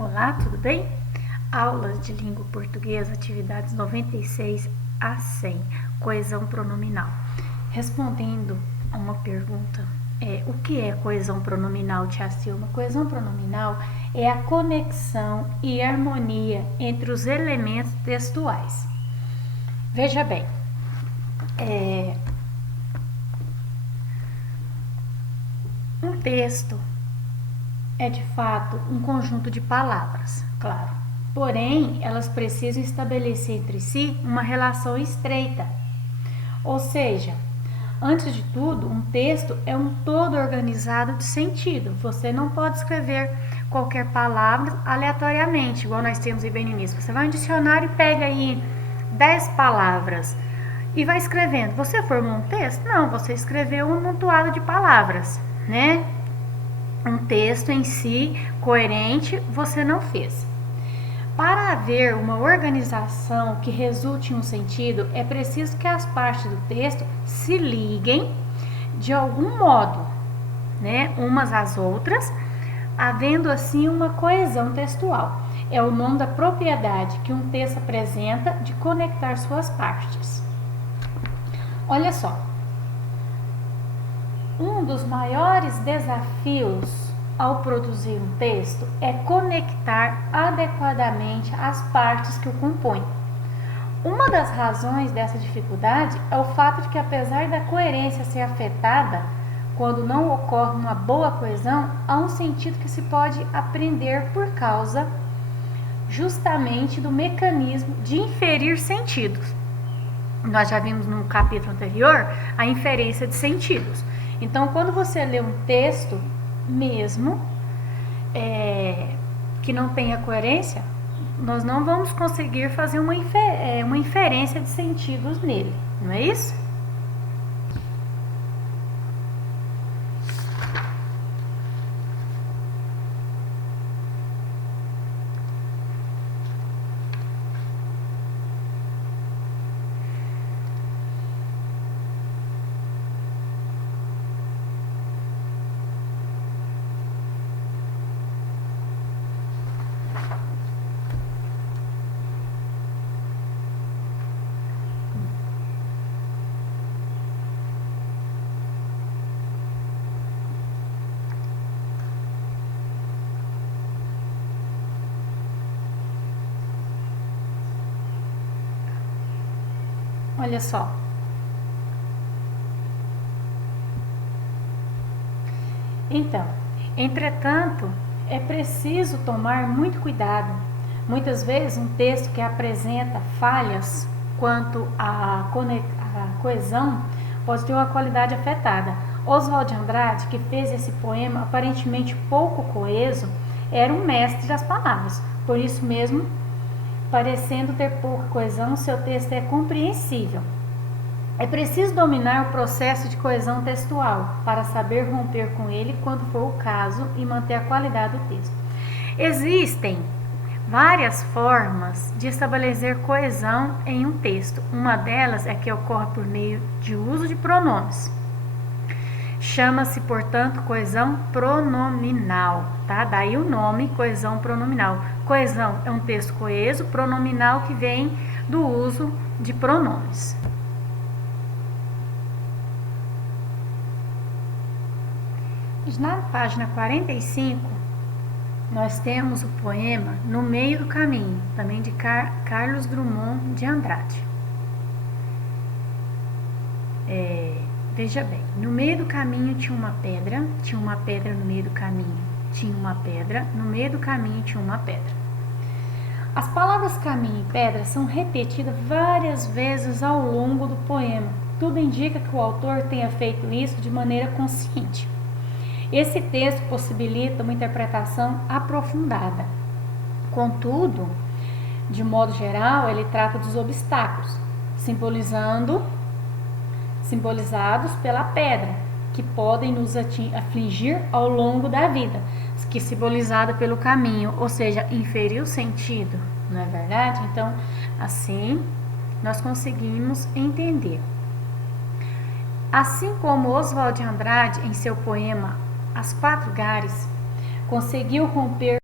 Olá, tudo bem? Aulas de língua portuguesa, atividades 96 a 100, coesão pronominal. Respondendo a uma pergunta, o que é coesão pronominal, Tia Silma? Coesão pronominal é a conexão e harmonia entre os elementos textuais. Veja bem, um texto é de fato um conjunto de palavras, claro. Porém, elas precisam estabelecer entre si uma relação estreita. Ou seja, antes de tudo, um texto é um todo organizado de sentido. Você não pode escrever qualquer palavra aleatoriamente, igual nós temos aí bem no início. Você vai no dicionário e pega aí 10 palavras e vai escrevendo. Você formou um texto? Não, você escreveu um amontoado de palavras, né? Um texto em si coerente você não fez. Para haver uma organização que resulte em um sentido, é preciso que as partes do texto se liguem de algum modo, né, umas às outras, havendo assim uma coesão textual. É o nome da propriedade que um texto apresenta de conectar suas partes. Olha só. Um dos maiores desafios ao produzir um texto é conectar adequadamente as partes que o compõem. Uma das razões dessa dificuldade é o fato de que, apesar da coerência ser afetada quando não ocorre uma boa coesão, há um sentido que se pode aprender por causa justamente do mecanismo de inferir sentidos. Nós já vimos no capítulo anterior a inferência de sentidos. Então, quando você lê um texto mesmo que não tenha coerência, nós não vamos conseguir fazer uma inferência de sentidos nele, não é isso? Olha só. Então, entretanto, é preciso tomar muito cuidado. Muitas vezes um texto que apresenta falhas quanto à coesão pode ter uma qualidade afetada. Oswald de Andrade, que fez esse poema aparentemente pouco coeso, era um mestre das palavras. Por isso mesmo, parecendo ter pouca coesão, seu texto é compreensível. É preciso dominar o processo de coesão textual para saber romper com ele quando for o caso e manter a qualidade do texto. Existem várias formas de estabelecer coesão em um texto. Uma delas é que ocorre por meio de uso de pronomes. Chama-se, portanto, coesão pronominal, tá? Daí o nome, coesão pronominal. Coesão é um texto coeso, pronominal que vem do uso de pronomes. Na página 45, nós temos o poema No Meio do Caminho, também de Carlos Drummond de Andrade. Veja bem, no meio do caminho tinha uma pedra no meio do caminho, tinha uma pedra, no meio do caminho tinha uma pedra. As palavras caminho e pedra são repetidas várias vezes ao longo do poema. Tudo indica que o autor tenha feito isso de maneira consciente. Esse texto possibilita uma interpretação aprofundada. Contudo, de modo geral, ele trata dos obstáculos, simbolizados pela pedra, que podem nos afligir ao longo da vida, que é simbolizada pelo caminho, ou seja, inferir o sentido, não é verdade? Então, assim, nós conseguimos entender. Assim como Oswald de Andrade, em seu poema As Quatro Gares, conseguiu romper